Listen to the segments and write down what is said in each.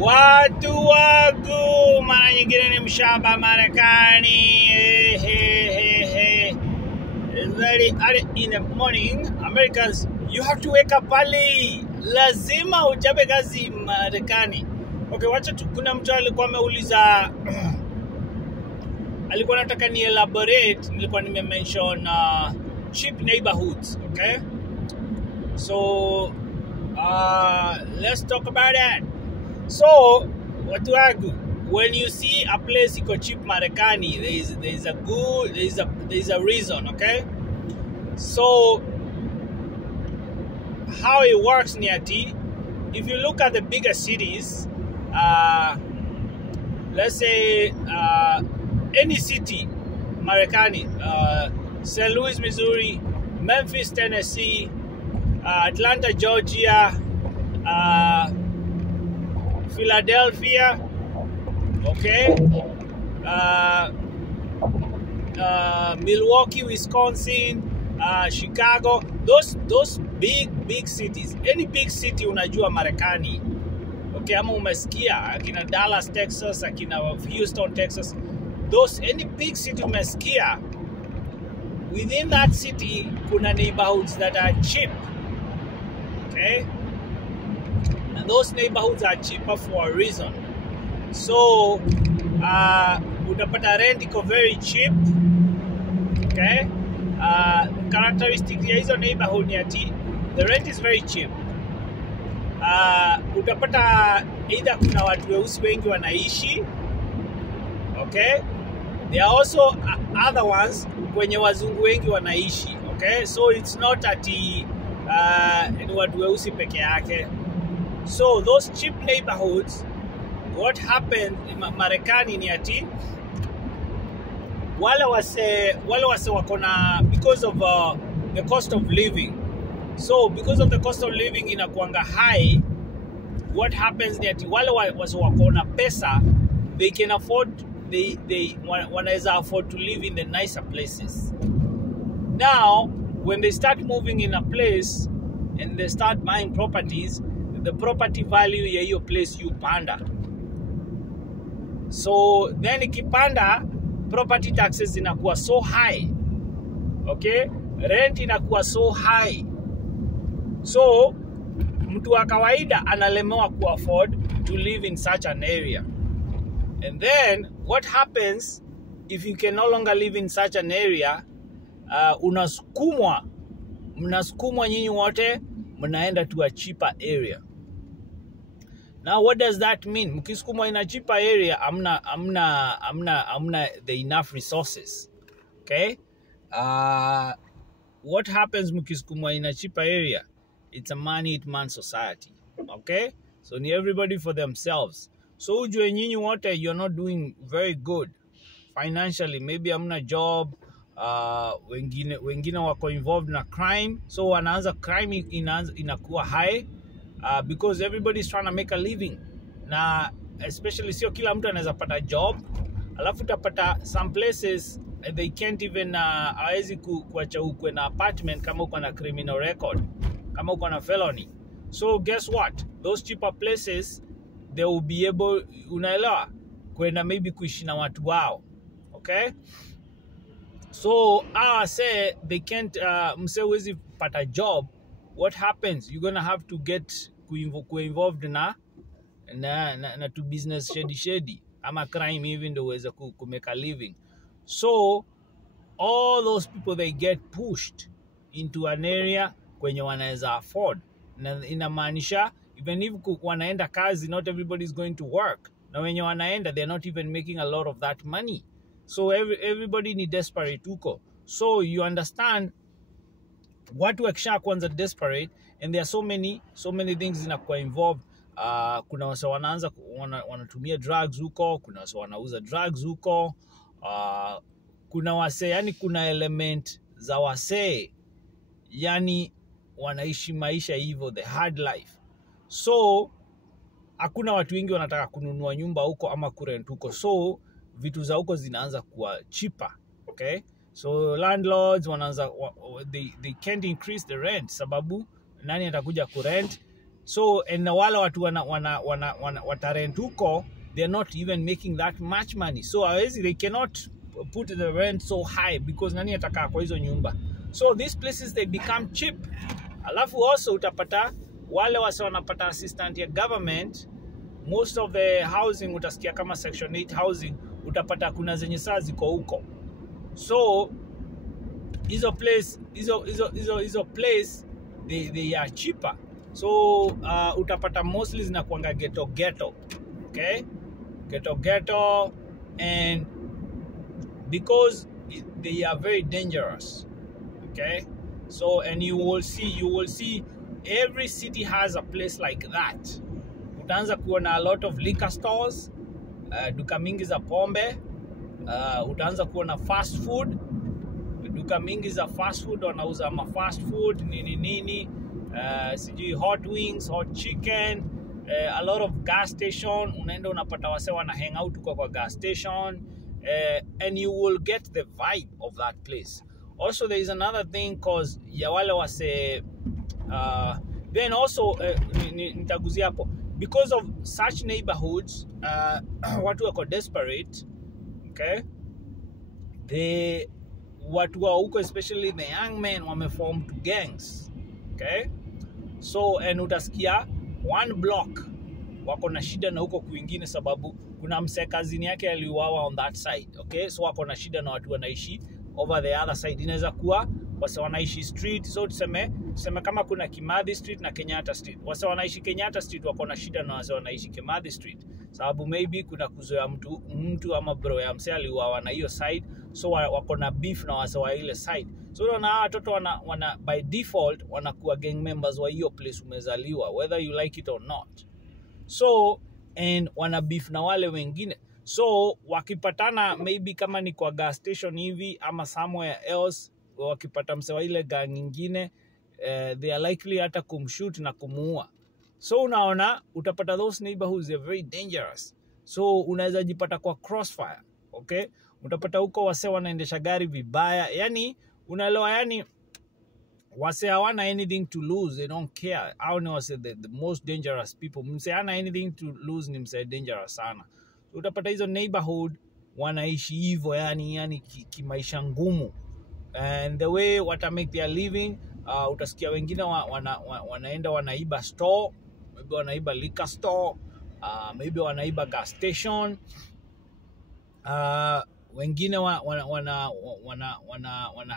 Watu wangu, mara nyingine ni mshamba Marekani. Very early in the morning, Americans, you have to wake up early. Lazima uchape kazi Marekani. Okay, wacha tu, kuna mtu alikuwa ameuliza alikuwa anataka ni elaborate, nilikuwa nimemention cheap neighborhoods, okay? So let's talk about that. So watu wangu, when you see a place iko cheap Marekani, there is a reason, okay? So how it works ni ati, if you look at the bigger cities, let's say any city Marekani, St. Louis, Missouri, Memphis, Tennessee, Atlanta, Georgia, Philadelphia, okay, Milwaukee, Wisconsin, Chicago, those big cities. Any big city unajua Marekani, okay, ama umesikia akina Dallas, Texas, akina Houston, Texas, those any big city umesikia, within that city kuna neighborhoods that are cheap, okay, and those neighborhoods are cheaper for a reason. So utapata rent iko very cheap, okay. Characteristic ya hizo neighborhood ni ati the rent is very cheap. Utapata either kuna watu weusi wengi wanaishi, okay, there are also other ones kwenye wazungu wengi wanaishi, okay. So it's not ati ni watu weusi peke yake. So those cheap neighborhoods, what happened in Marekani ni ati wale wase wakona, because of the cost of living. So because of the cost of living inakuanga high, what happens ni ati wale wase wakona pesa, they can afford, they wanaweza afford to live in the nicer places. Now when they start moving in a place and they start buying properties, the property value ya hiyo place yupanda. So then ikipanda, property taxes inakuwa so high, okay, rent inakuwa so high. So mtu wa kawaida analemewa ku afford to live in such an area. And then what happens if you can no longer live in such an area? Mnasukumwa nyinyi wote mnaenda to a cheaper area. Now what does that mean? Mkisukumwa in a cheaper area, amna the enough resources, okay? What happens mkisukumwa in a cheaper area? It's a man-eat-man society, okay? So ni everybody for themselves. So ujue nyinyi wote, you're not doing very good financially. Maybe amna job, wengine wako involved na crime. So wanaanza crime inakuwa high, because everybody's trying to make a living. Na especially sio kila mtu anaweza pata job. Alafu utapata some places they can't even hawezi kuacha ukwe na apartment kama uko na criminal record, kama uko na felony. So guess what? Those cheaper places, they will be able, unaelewa, kwenda maybe kuishi na watu wao, okay? So say they can't, mse wezi pata job, what happens? You're gonna have to get involved na to business shady ama crime, even though uweze ku make a living. So all those people, they get pushed into an area kwenye wanaweza afford. Na inamaanisha even if wanaenda kazi, not everybody is going to work. Na wenye wanaenda, they're not even making a lot of that money. So everybody ni desperate huko. So you understand, watu wakisha kwanza desperate, and there are so many things inakuwa involved. Kuna wase wanaanza wanatumia drugs huko, kuna wase wanauza drugs huko, kuna wase, yani kuna element za wase, yani wanaishi maisha hivyo, the hard life. So hakuna watu wengi wanataka kununua nyumba huko ama kurent huko. So vitu za huko zinaanza kuwa cheaper, okay? So landlords wanaanza, they can't increase the rent sababu nani atakuja kurent. So and wale watu watarent huko, they're not even making that much money. So they cannot put the rent so high because nani atakaa kwa hizo nyumba. So these places, they become cheap. Alafu also utapata wale wase wanapata assistant ya government, most of the housing utasikia kama section 8 housing, utapata kuna zenye saa ziko huko. So hizo place they are cheaper. So utapata mostly zinakuanga ghetto, okay, ghetto, and because they are very dangerous, okay. So and you will see every city has a place like that. Utaanza kuona a lot of liquor stores, duka mingi za pombe, utaanza kuona fast food, duka mingi za fast food, wanauza ma fast food nini, sijui hot wings, hot chicken, a lot of gas station, unaenda unapata wase wana hang out kwa gas station, and you will get the vibe of that place. Also, there is another thing cause ya wale wase, then also nitaguzia hapo, because of such neighborhoods, watu wako desperate, okay, watu wa huko, especially the young men, wameform to gangs, okay. So and utasikia one block wako na shida na huko kwingine, sababu kuna mse kazini yake aliuawa on that side, okay. So wako na shida na watu wanaishi over the other side. Inaweza kuwa wase wanaishi street, so tuseme kama kuna Kimathi Street na Kenyatta Street, wase wanaishi Kenyatta Street wako na shida na wase wanaishi Kimathi Street, sababu maybe kuna kuzoea mtu ama bro ya mse aliuawa na hiyo side, so wako na beef na wase wa ile side. So na watoto wana by default wanakuwa gang members wa hiyo place umezaliwa, whether you like it or not. So and wana beef na wale wengine. So wakipatana maybe kama ni kwa gas station hivi ama somewhere else, wakipata msewa ile gang nyingine, they are likely hata kumshoot na kumuua. So unaona utapata those neighborhoods, they're very dangerous. So unaweza jipata kwa crossfire, okay. Utapata huko wase wanaendesha gari vibaya, yani unaelewa, yani wase hawana anything to lose, they don't care. Au ni wase the most dangerous people. Mse hana anything to lose ni mse dangerous sana. Utapata hizo neighborhood wanaishi hivyo, yani kimaisha ngumu, and the way wata make their living, utasikia wengine wanaenda wanaiba store, maybe wanaiba liquor store, maybe wanaiba gas station, wengine wana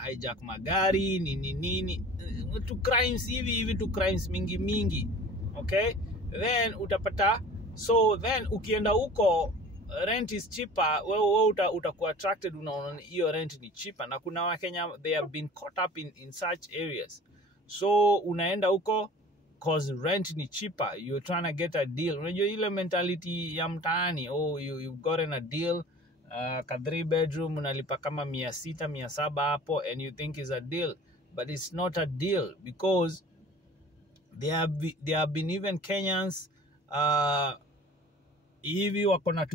hijack magari nini tu crimes hivi tu crimes mingi, okay. Then utapata, so then ukienda huko rent is cheaper, wewe utakuwa attracted, unaona hiyo rent ni cheaper, na kuna Wakenya they have been caught up in such areas. So unaenda huko cause rent ni cheaper, you're trying to get a deal. Unajua ile mentality ya mtaani, you've gotten a deal, ka 3 bedroom unalipa kama 600 700 hapo, and you think is a deal, but it's not a deal, because there have been even Kenyans hivi wako na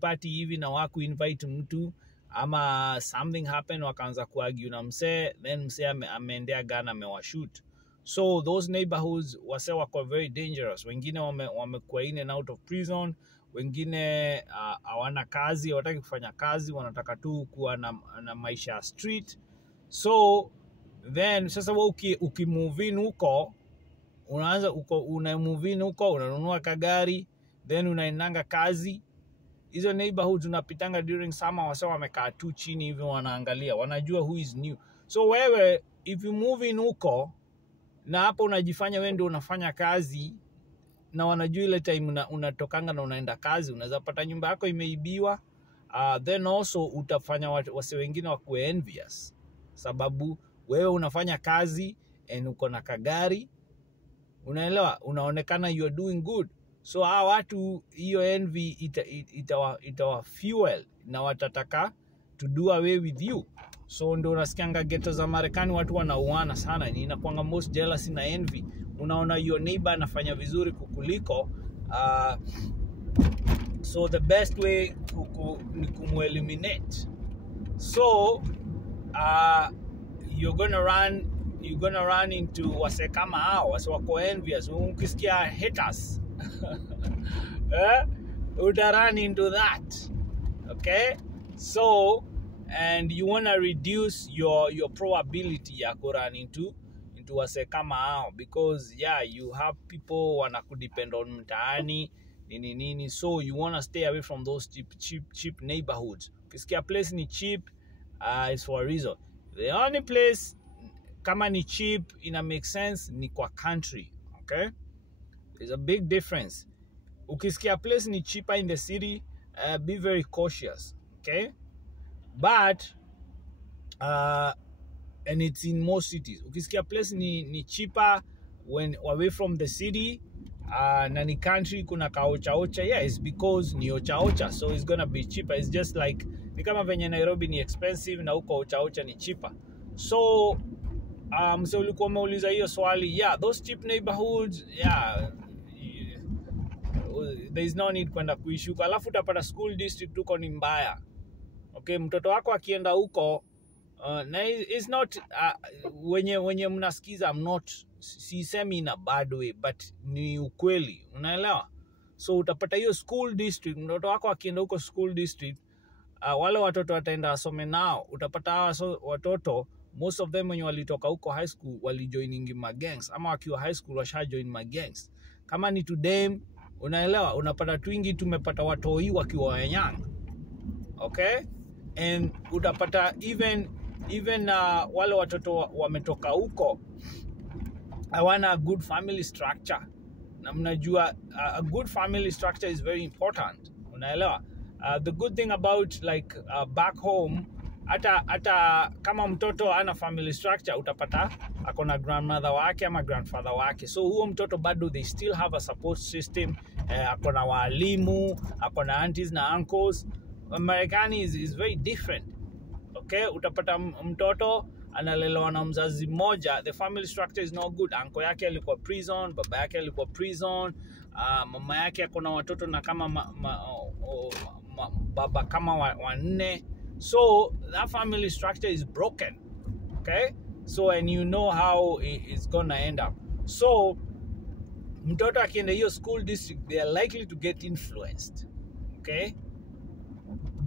party hivi na waku invite mtu, ama something happen wakaanza kuargue na mse, then mse ameendea gun amewashoot. So those neighborhoods wase wako very dangerous. Wengine wamekuwa in and out of prison, wengine hawana kazi, hawataki kufanya kazi, wanataka tu kuwa na maisha ya street. So then sasa wewe ukimove in huko, unaanza unamove in huko, unanunua kagari, then unaendanga kazi. Hizo neighborhoods unapitanga during summer, wase wamekaa tu chini hivi wanaangalia, wanajua who is new. So wewe if you move in huko, na hapo unajifanya wewe ndio unafanya kazi, na wanajua ile time unatokanga na unaenda kazi, unaweza pata nyumba yako imeibiwa, then also utafanya wase wengine wakuwe envious, sababu wewe unafanya kazi and uko na kagari, unaelewa, unaonekana you are doing good. So hawa watu hiyo envy itawa fuel na watataka to do away with you. So ndio unasikianga ghetto za Marekani watu wanauana sana, ni inakuanga most jealousy na envy. Unaona your neighbor anafanya vizuri kukuliko, so the best way ni kumu-eliminate. So you're gonna run you're gonna run into wase kama hao, wase wako envious. Ukisikia haters, uta run into that. Okay, so and you wanna reduce your probability ya run into wase kama hao, because yeah, you have people wanakudepend on mtaani nini, so you wanna stay away from those cheap neighborhoods. Ukisikia place ni cheap, it's for a reason. The only place kama ni cheap ina make sense ni kwa country. Okay, there's a big difference. Ukisikia place ni cheaper in the city, be very cautious. Okay, but and it's in most cities. Ukisikia place ni cheaper when away from the city, na ni country kuna kaocha, yeah, it's because ni ocha, so it's gonna be cheaper. It's just like ni kama venye Nairobi ni expensive na huko ocha ni cheaper. So so ulikuwa umeuliza hiyo swali, yeah, those cheap neighborhoods, yeah, there is no need kwenda kuishi huko. Alafu utapata school district huko ni mbaya. Okay, mtoto wako akienda huko, na it's not wenye mnasikiza, I'm not sisemi in a bad way, but ni ukweli, unaelewa? So utapata hiyo school district, mtoto wako akienda huko school district, wale watoto wataenda asome nao, utapata watoto most of them wenye walitoka huko high school walijoiningi magangs, ama wakiwa high school washajoin magangs. Kama ni to them, unaelewa, unapata twingi tumepata watoi wakiwa young. Okay, and utapata even wale watoto wametoka huko hawana a good family structure, na mnajua a good family structure is very important, unaelewa? The good thing about like back home, hata kama mtoto ana family structure, utapata akona grandmother wake ama grandfather wake, so huo mtoto bado they still have a support system, akona walimu, akona aunties na uncles. Marekani is very different. Okay, utapata mtoto analelewa na mzazi mmoja, the family structure is not good. Uncle yake alikuwa prison, baba yake alikuwa prison, mama yake akona watoto na kama baba kama wanne, so that family structure is broken. Okay, so and you know how it's gonna end up. So mtoto akienda hiyo school district, they are likely to get influenced. Okay,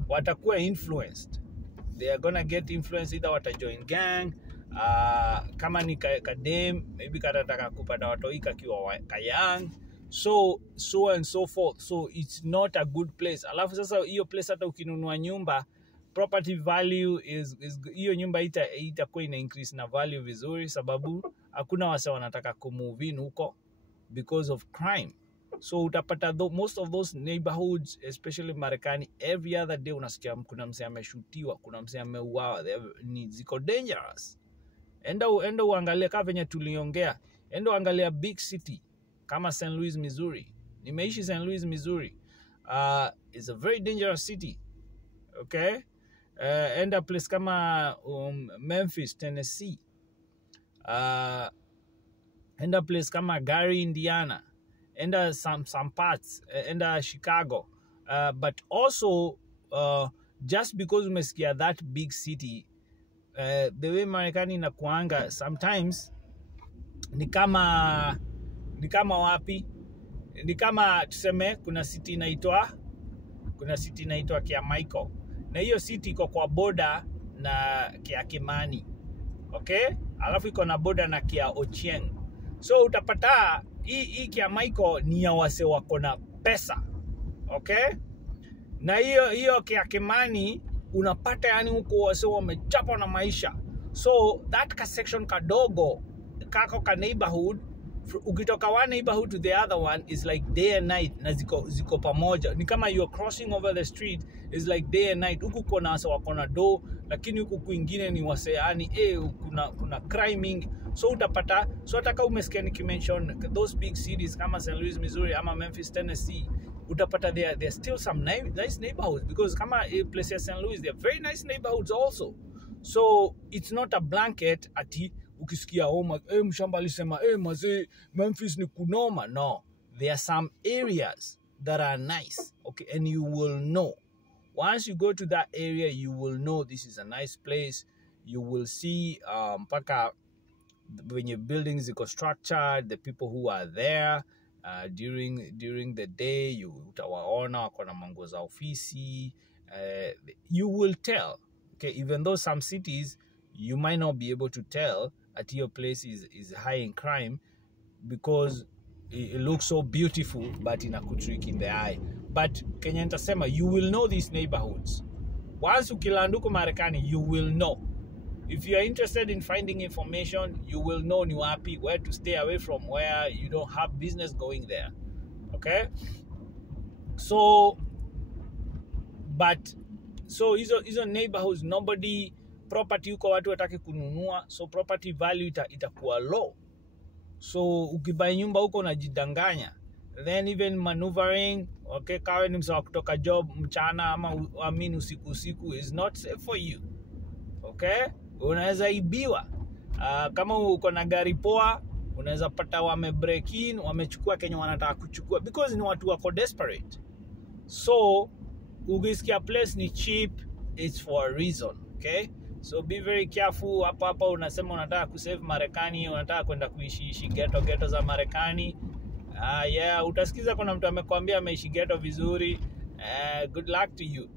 watakuwa influenced, they are gonna get influenced, either watajoin gang, kama ni kadem, maybe katataka kupata watoi kakiwa kayang, so and so forth. So it's not a good place. Alafu sasa hiyo place hata ukinunua nyumba, property value is hiyo nyumba itakuwa ina increase na value vizuri, sababu hakuna wase wanataka kumove in huko because of crime. So utapata most of those neighborhoods, especially Marekani, every other day unasikia kuna mse ameshutiwa, kuna mse ameuawa, ni ziko dangerous. Enda uangalia kama venye tuliongea, enda uangalia big city kama St. Louis, Missouri. Nimeishi St. Louis, Missouri. It's a very dangerous city. Okay? Enda place kama Memphis, Tennessee. Enda place kama Gary, Indiana. Enda some parts, enda Chicago. But also, just because umesikia that big city, the way Marekani inakuanga, sometimes ni kama wapi? Ni kama tuseme kuna city inaitwa Kiamaiko. Na hiyo city iko kwa border na Kimani. Okay? Alafu iko na border na Ochieng. So utapata hii Kiamaiko ni ya wase wako na pesa. Okay? Na hiyo Kimani unapata yani huko wase wamechapa na maisha. So that section kadogo kako ka neighborhood, ukitoka one neighborhood to the other one is like day and night, na ziko pamoja. Ni kama you're crossing over the street, is like day and night. Huku kuna wase wako na do, lakini huku kwingine ni wase yani kuna crime. So utapata, so hata kama umesikia nikimention those big cities kama St. Louis, Missouri ama Memphis, Tennessee, utapata there still some nice neighborhoods, because kama place ya St. Louis, they are very nice neighborhoods also. So it's not a blanket ati ukisikia mshamba alisema mazee Memphis ni kunoma. No, there are some areas that are nice. Okay, and you will know once you go to that area, you will know this is a nice place. You will see mpaka when your buildings are structured, the people who are there during the day, utawaona wako na manguo za ofisi. You will tell. Okay, even though some cities you might not be able to tell at your place is high in crime because it looks so beautiful, but inakutrick in the eye. But Kenya nitasema, you will know these neighborhoods. Once ukilanduko Marekani, you will know. If you are interested in finding information, you will know ni wapi, where to stay away from, where you don't have business going there. Okay? So hizo neighborhoods, nobody, property huko watu wataki kununua, so property value itakuwa low. So ukibuy nyumba huko unajidanganya. Then even maneuvering, okay, kawe ni msawa kutoka job mchana ama usiku is not safe for you. Okay? Unaweza ibiwa. Kama uko na gari poa, unaweza pata wame break in, wamechukua Kenya wanataka kuchukua because ni watu wako desperate. So ukisikia place ni cheap, it's for a reason. Okay? So be very careful. Hapa unasema unataka kusave Marekani, unataka kwenda kuishi ghetto za Marekani. Yeah, utasikiza kuna mtu amekwambia ameishi ghetto vizuri. Good luck to you.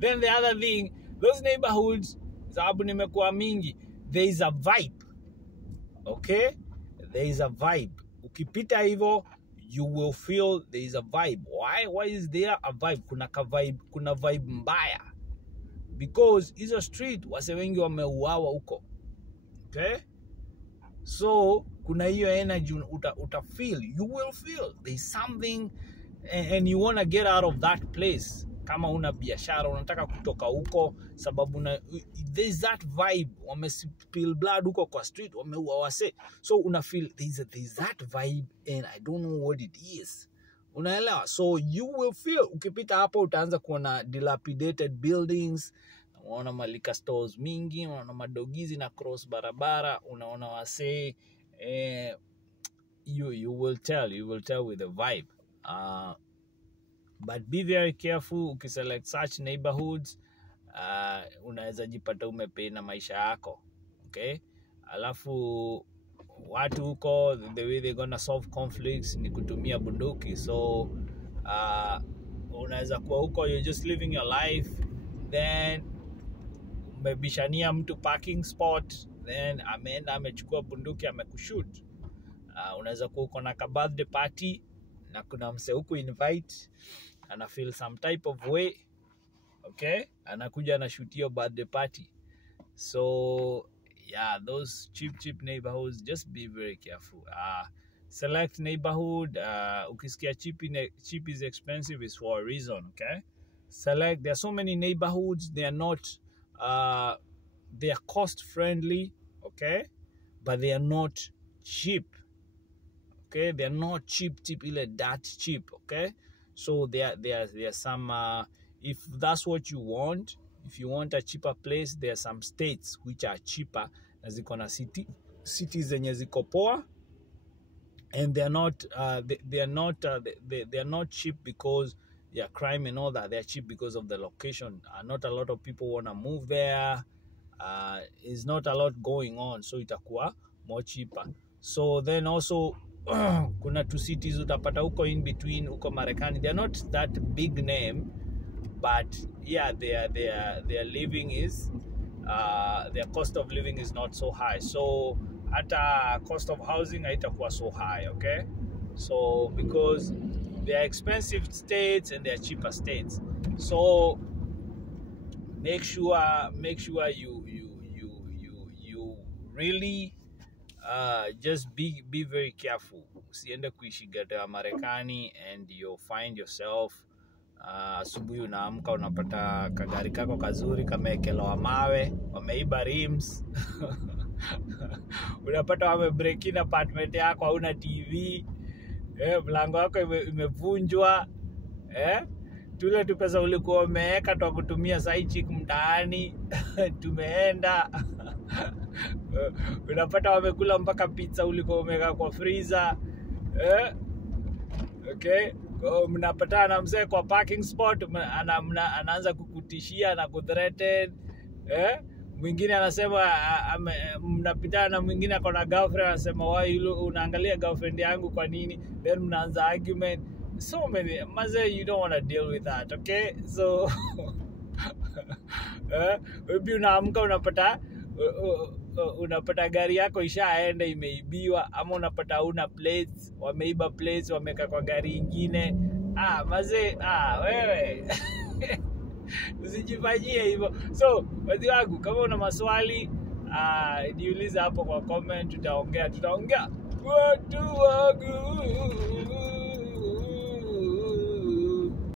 Then the other thing, those neighborhoods, sababu nimekuwa mingi, there is a vibe. Okay? There is a vibe. Ukipita hivyo, you will feel there is a vibe. Why is there a vibe? Kuna vibe mbaya. Because hizo street wase wengi wameuawa huko. Okay? So kuna hiyo energy feel, you will feel there's something and you want to get out of that place. Kama una biashara unataka kutoka huko sababu there's that vibe, wamespill blood huko kwa street, wameua wase. So una feel there's that vibe and I don't know what it is. Unaelewa? So you will feel, ukipita hapo utaanza kuona dilapidated buildings, unaona malika stores mingi, unaona madogizi na cross barabara, unaona wase, you will tell with the vibe. But be very careful ukiselect such neighborhoods, unaweza jipata umepay na maisha yako. Okay? Alafu watu huko, the way they're gonna solve conflicts ni kutumia bunduki. So unaweza kuwa huko, you're just living your life, then umebishania mtu parking spot, then ameenda amechukua bunduki amekushoot. Unaweza kuwa uko na ka birthday party na kuna mse huku invite, ana feel some type of way, okay, anakuja anashoot your birthday party. So yeah, those cheap neighborhoods, just be very careful. Select neighborhood. Ukisikia cheap is expensive is for a reason. Okay, select. There are so many neighborhoods. They are not they are cost friendly. Okay, but they are not cheap. Okay, they are not cheap ile that cheap. Okay, so there are some if that's what you want. If you want a cheaper place, there are some states which are cheaper, na ziko na cities zenye ziko poa, and they are not cheap because they are crime and all that. They are cheap because of the location. Not a lot of people want to move there. Is not a lot going on, so itakuwa more cheaper. So then also kuna two cities utapata huko in between huko Marekani. They are not that big name, but yeah, their living is their cost of living is not so high. So hata cost of housing haitakuwa so high. Okay, so because they are expensive states and they are cheaper states, so make sure you really just be very careful. Usiende kuishi ghetto ya Marekani and you find yourself asubuhi unaamka unapata kagari kako kazuri kameekelewa mawe, wameiba rims. Unapata wame break in apartment yako, hauna TV, mlango wako imevunjwa, tule tu pesa ulikuwa umeweka tu kutumia side chick mtaani tumeenda. Unapata wamekula mpaka pizza ulikuwa umeweka kwa freezer. Okay, mnapatana mzee kwa parking spot, anaanza kukutishia na kuthreaten, mwingine anasema mnapitana na mwingine akona girlfriend, anasema why unaangalia girlfriend yangu kwa nini, then mnaanza argument. So many maze, you don't want to deal with that, okay? So maybe unaamka unapata gari yako ishaenda imeibiwa, ama unapata una plates, wameiba plates wameka kwa gari ingine. Maze, wewe usijifanyie hivyo. So wadi wangu, kama una maswali niuliza hapo kwa comment, tutaongea watu wangu.